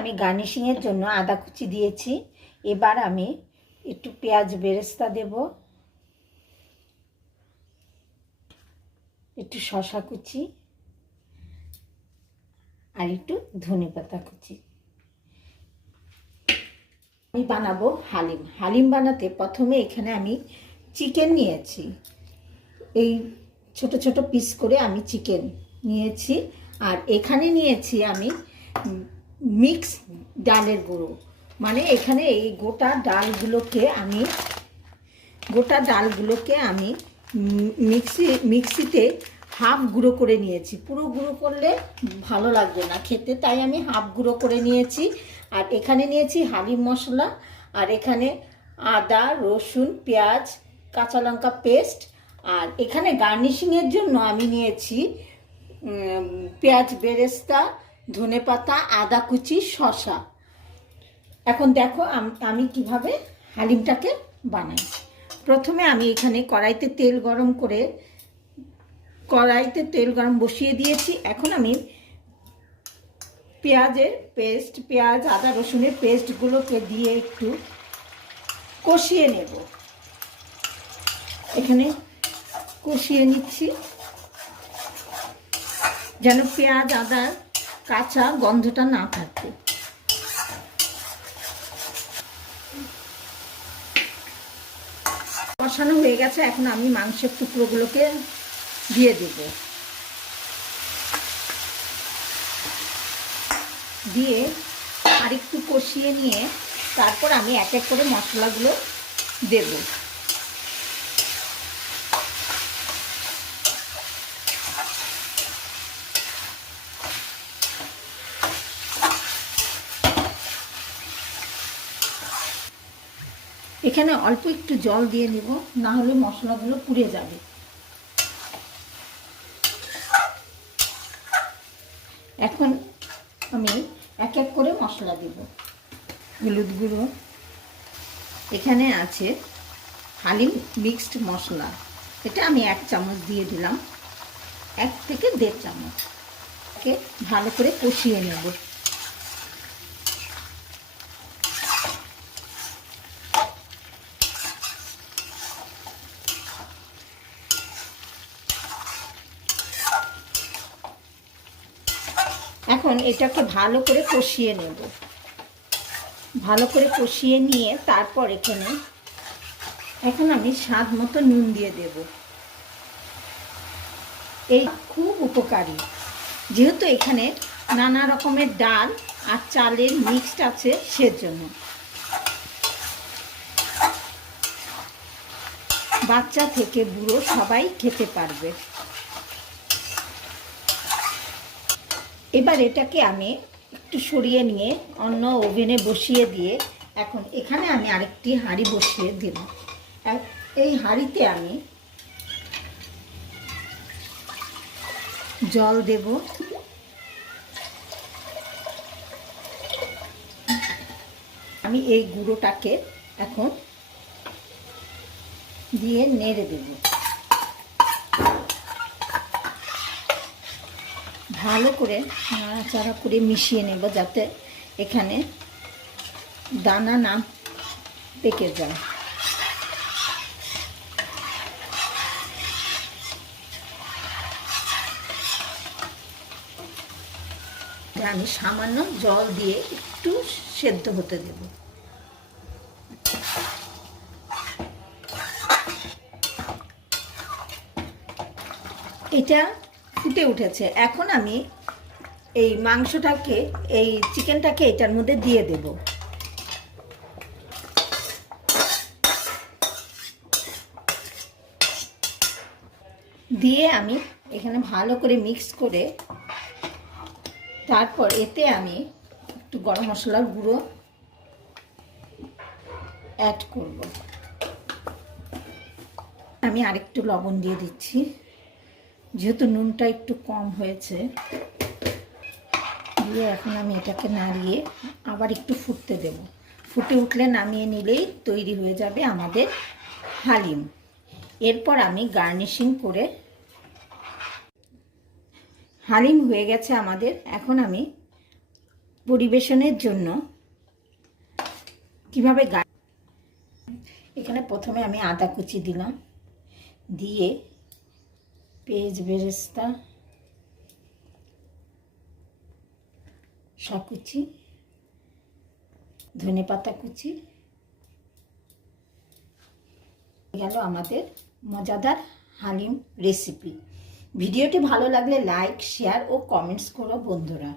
আমি গার্নিশিংয়ের জন্য আদা কুচি দিয়েছি। এবার আমি একটু পেঁয়াজ বেরেস্তা দেব, একটু শসা কুচি আর একটু ধনেপাতা কুচি। আমি বানাবো হালিম। হালিম বানাতে প্রথমে এখানে আমি চিকেন নিয়েছি। এই ছোট ছোট পিস করে আমি চিকেন নিয়েছি। আর এখানে নিয়েছি আমি মিক্স ডালের গুঁড়ো, মানে এখানে এই গোটা ডালগুলোকে আমি মিক্সিতে হাফ গুঁড়ো করে নিয়েছি। পুরো গুঁড়ো করলে ভালো লাগবে না খেতে, তাই আমি হাফ গুঁড়ো করে নিয়েছি। আর এখানে নিয়েছি হালিম মশলা, আর এখানে আদা, রসুন, পেঁয়াজ, কাঁচা লঙ্কা পেস্ট। আর এখানে গার্নিশিংয়ের জন্য আমি নিয়েছি পেঁয়াজ বেরেস্তা, ধনেপাতা, আদা কুচি, শসা। এখন দেখো আমি কিভাবে হালিমটাকে বানাই। প্রথমে আমি এখানে কড়াইতে তেল গরম বসিয়ে দিয়েছি। এখন আমি পেঁয়াজ, আদা, রসুনের পেস্টগুলোকে দিয়ে একটু কষিয়ে নেব। এখানে কষিয়ে নিচ্ছি যেন পেঁয়াজ আদার কাঁচা গন্ধটা না থাকে। কষানো হয়ে গেছে, এখন আমি মাংসের টুকরোগুলোকে দিয়ে দেব। দিয়ে আরেকটু কষিয়ে নিয়ে তারপর আমি এক এক করে মশলাগুলো দেব। এখানে অল্প একটু জল দিয়ে নেব, না হলে মশলাগুলো পুড়ে যাবে। এখন আমি এক এক করে মশলা দেব। হলুদ গুঁড়ো, এখানে আছে হালিম মিক্সড মশলা, এটা আমি 1 চামচ দিয়ে দিলাম, 1 থেকে 1.5 চামচ। একে ভালো করে কষিয়ে নেব। এখন এটাকে ভালো করে কষিয়ে নেব। ভালো করে কষিয়ে নিয়ে তারপর এখন আমি স্বাদ মতো নুন দিয়ে দেব। এই খুব উপকারী, যেহেতু এখানে নানা রকমের ডাল আর চালের মিক্সড আছে, সেজন্য বাচ্চা থেকে বুড়ো সবাই খেতে পারবে। এবার এটাকে আমি একটু সরিয়ে নিয়ে অন্য ওভেনে বসিয়ে দিয়ে এখন এখানে আমি আরেকটি হাঁড়ি বসিয়ে দিলাম। এই হাঁড়িতে আমি জল দেব। আমি এই গুঁড়োটাকে এখন দিয়ে নেড়ে দেব। ভালো করে নাড়াচাড়া করে মিশিয়ে নেব, যাতে এখানে দানা না পেকে যায়। আমি সামান্য জল দিয়ে একটু সেদ্ধ হতে দেব। এটা ফুটে উঠেছে। এখন আমি এই মাংসটাকে, এই চিকেনটাকে এটার মধ্যে দিয়ে দেব। দিয়ে আমি এখানে ভালো করে মিক্স করে তারপর এতে আমি একটু গরম মশলার গুঁড়ো অ্যাড করব। আমি আরেকটু লবণ দিয়ে দিচ্ছি, যেহেতু নুনটা একটু কম হয়েছে। দিয়ে এখন আমি এটাকে নাড়িয়ে আবার একটু ফুটতে দেব। ফুটে উঠলে নামিয়ে নিলেই তৈরি হয়ে যাবে আমাদের হালিম। এরপর আমি গার্নিশিং করে, হালিম হয়ে গেছে আমাদের। এখন আমি পরিবেশনের জন্য কিভাবে এখানে প্রথমে আমি আদা কুচি দিলাম, দিয়ে পেঁয়াজ বেরেস্তা, কুচি, ধনেপাতা কুচি, গেল আমাদের মজাদার হালিম রেসিপি। ভিডিওটি ভালো লাগলে লাইক, শেয়ার ও কমেন্টস করো বন্ধুরা।